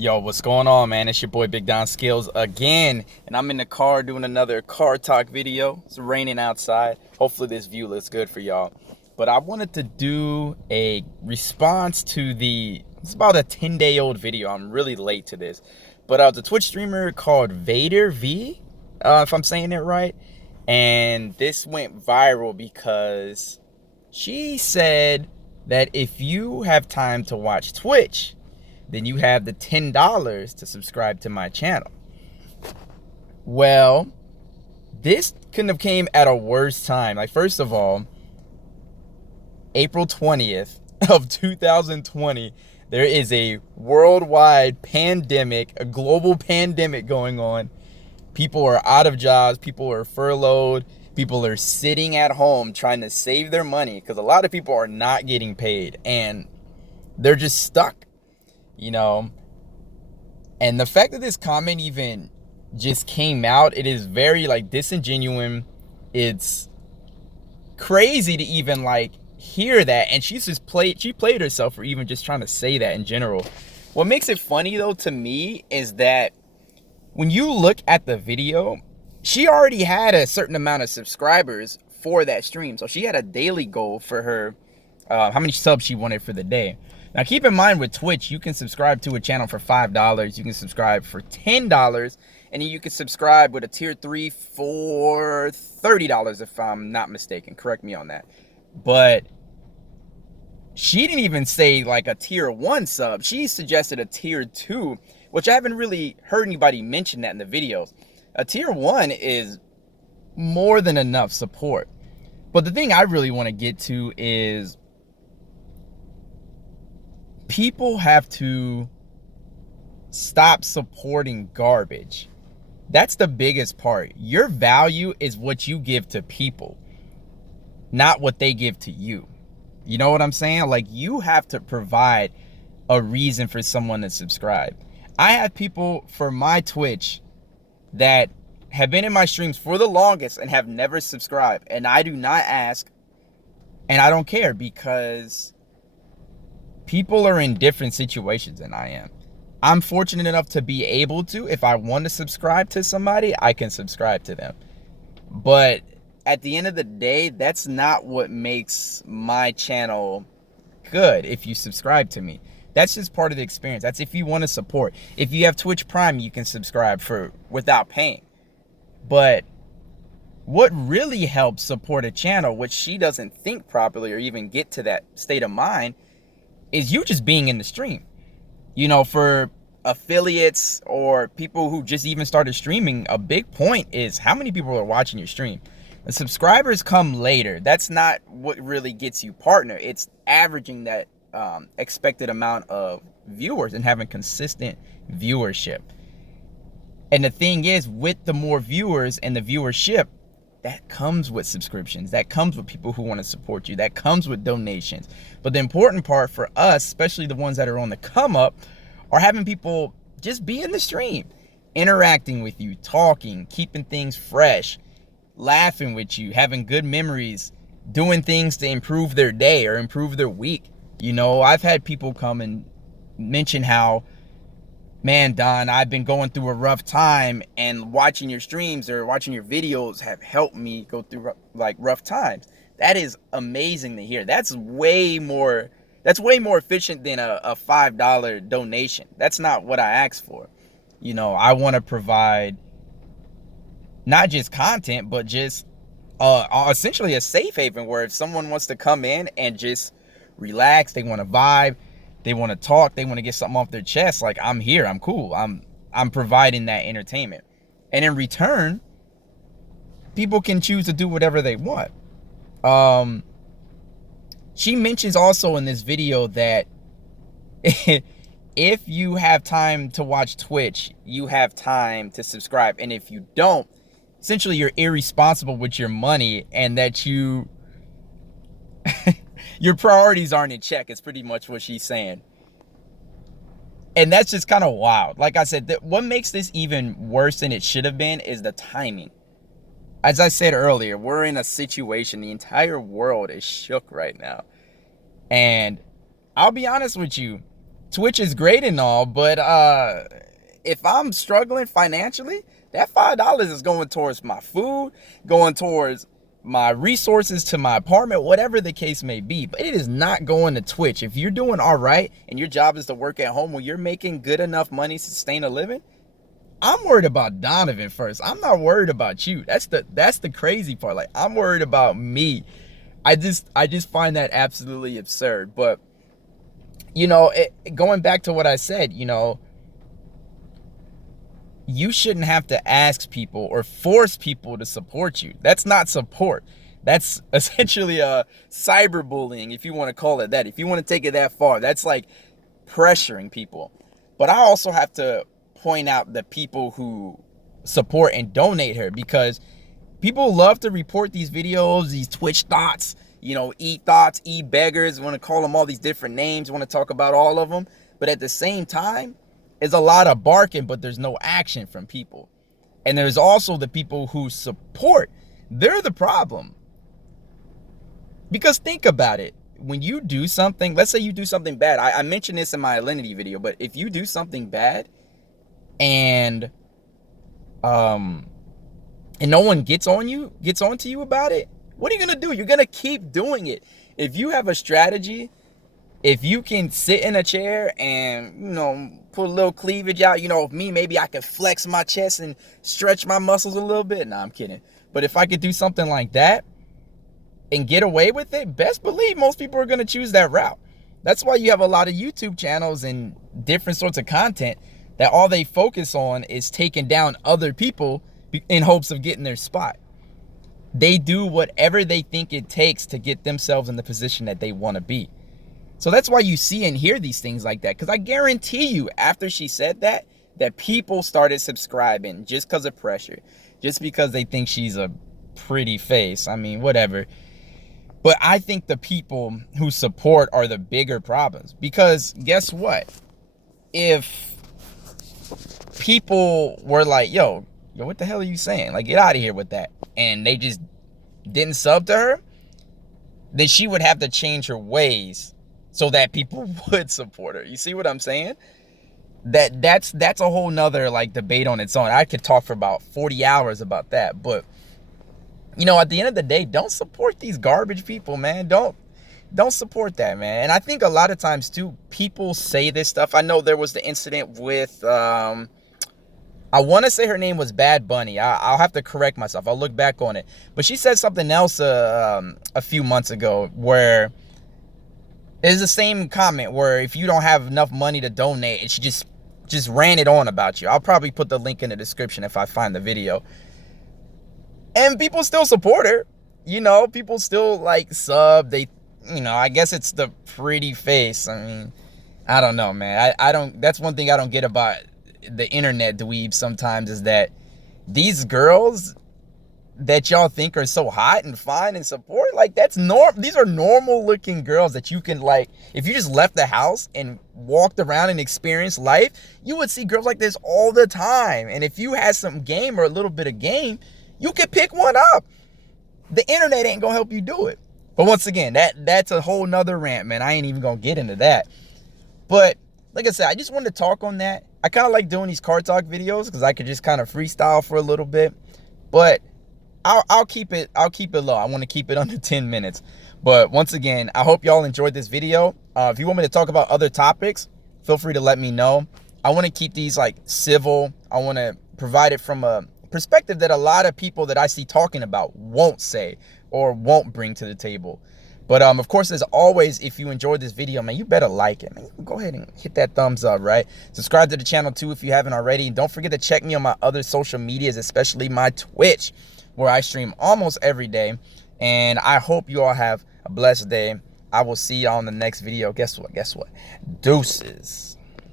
Yo, what's going on, man? It's your boy BigDonSkillz again, and I'm in the car doing another car talk video. It's raining outside. Hopefully this view looks good for y'all. But I wanted to do a response to it's about a 10-day-old video. I'm really late to this. But it's a Twitch streamer called Vader V, if I'm saying it right. And this went viral because she said that if you have time to watch Twitch, then you have the $10 to subscribe to my channel. Well, this couldn't have came at a worse time. Like, first of all, April 20th of 2020, there is a worldwide pandemic, a global pandemic going on. People are out of jobs, people are furloughed, people are sitting at home trying to save their money because a lot of people are not getting paid and they're just stuck. And the fact that this comment even just came out, it is very disingenuous. It's crazy to even hear that, and she played herself for even just trying to say that in general. What makes it funny though to me is that when you look at the video, she already had a certain amount of subscribers for that stream, so she had a daily goal for her, how many subs she wanted for the day. Now, keep in mind with Twitch, you can subscribe to a channel for $5. You can subscribe for $10. And then you can subscribe with a tier 3 for $30, if I'm not mistaken. Correct me on that. But she didn't even say a tier 1 sub. She suggested a tier 2, which I haven't really heard anybody mention that in the videos. A tier 1 is more than enough support. But the thing I really want to get to is people have to stop supporting garbage. That's the biggest part. Your value is what you give to people, not what they give to you. You know what I'm saying? You have to provide a reason for someone to subscribe. I have people for my Twitch that have been in my streams for the longest and have never subscribed, and I do not ask, and I don't care, because people are in different situations than I am. I'm fortunate enough to be able to, if I want to subscribe to somebody, I can subscribe to them. But at the end of the day, that's not what makes my channel good. If you subscribe to me, that's just part of the experience. That's if you want to support. If you have Twitch Prime, you can subscribe without paying. But what really helps support a channel, which she doesn't think properly or even get to that state of mind, is you just being in the stream. For affiliates or people who just even started streaming, a big point is how many people are watching your stream. The subscribers come later. That's not what really gets you partner. It's averaging that expected amount of viewers and having consistent viewership. And the thing is, with the more viewers and the viewership, that comes with subscriptions. That comes with people who want to support you. That comes with donations. But the important part for us, especially the ones that are on the come up, are having people just be in the stream, interacting with you, talking, keeping things fresh, laughing with you, having good memories, doing things to improve their day or improve their week. I've had people come and mention how, man, Don, I've been going through a rough time, and watching your streams or watching your videos have helped me go through rough times. That is amazing to hear. That's way more efficient than a $5 donation. That's not what I asked for. I want to provide not just content, but just essentially a safe haven where if someone wants to come in and just relax, they want to vibe, they want to talk, they want to get something off their chest, I'm here, I'm cool, I'm providing that entertainment. And in return, people can choose to do whatever they want. She mentions also in this video that if you have time to watch Twitch, you have time to subscribe. And if you don't, essentially you're irresponsible with your money, and that your priorities aren't in check. It's pretty much what she's saying. And that's just kind of wild. Like I said, what makes this even worse than it should have been is the timing. As I said earlier, we're in a situation, the entire world is shook right now. And I'll be honest with you, Twitch is great and all, but if I'm struggling financially, that $5 is going towards my food, going towards my resources to my apartment, whatever the case may be. But it is not going to Twitch. If you're doing all right and your job is to work at home where you're making good enough money to sustain a living, I'm worried about Donovan first. I'm not worried about you. That's the crazy part. Like, I'm worried about me. I just find that absolutely absurd. But you know, going back to what I said, you know, you shouldn't have to ask people or force people to support you. That's not support. That's essentially a cyberbullying, if you want to call it that. If you want to take it that far, that's like pressuring people. But I also have to point out the people who support and donate her, because people love to report these videos, these Twitch thoughts, you know, e-thoughts, e-beggars, want to call them all these different names, want to talk about all of them. But at the same time, there's a lot of barking, but there's no action from people. And there's also the people who support. They're the problem. Because think about it. When you do something, let's say you do something bad. I mentioned this in my Alinity video, but if you do something bad and no one gets onto you about it, what are you gonna do? You're gonna keep doing it. If you have a strategy, if you can sit in a chair and, you know, put a little cleavage out, you know, if me, maybe I could flex my chest and stretch my muscles a little bit. Nah, I'm kidding. But if I could do something like that and get away with it, best believe most people are gonna choose that route. That's why you have a lot of YouTube channels and different sorts of content that all they focus on is taking down other people in hopes of getting their spot. They do whatever they think it takes to get themselves in the position that they want to be. So that's why you see and hear these things like that. Because I guarantee you, after she said that people started subscribing just because of pressure. Just because they think she's a pretty face. I mean, whatever. But I think the people who support are the bigger problems. Because guess what? If people were like, yo, what the hell are you saying? Like, get out of here with that. And they just didn't sub to her, then she would have to change her ways so that people would support her. You see what I'm saying? That's a whole nother like debate on its own. I could talk for about 40 hours about that. But you know, at the end of the day, don't support these garbage people, man. Don't support that, man. And I think a lot of times too, people say this stuff. I know there was the incident with I want to say her name was Bad Bunny. I'll have to correct myself. I'll look back on it. But she said something else a few months ago where it's the same comment where if you don't have enough money to donate, and she just ran it on about you. I'll probably put the link in the description if I find the video. And people still support her. You know, people still like sub. They, you know, I guess it's the pretty face. I mean, I don't know, man. I don't, that's one thing I don't get about the internet dweebs sometimes, is that these girls that y'all think are so hot and fine and support, like, that's these are normal looking girls that you can, like, if you just left the house and walked around and experienced life, you would see girls like this all the time. And if you had some game or a little bit of game, you could pick one up. The internet ain't gonna help you do it. But once again, that's a whole nother rant, man. I ain't even gonna get into that. But like I said, I just wanted to talk on that. I kind of like doing these car talk videos because I could just kind of freestyle for a little bit. But I'll keep it low. I want to keep it under 10 minutes. But once again, I hope y'all enjoyed this video. If you want me to talk about other topics, feel free to let me know. I want to keep these like civil. I want to provide it from a perspective that a lot of people that I see talking about won't say or won't bring to the table. But of course, as always, if you enjoyed this video, man, you better like it, man. Go ahead and hit that thumbs up, right? Subscribe to the channel too if you haven't already. And don't forget to check me on my other social medias, especially my Twitch, where I stream almost every day. And I hope you all have a blessed day. I will see y'all in the next video. Guess what? Deuces.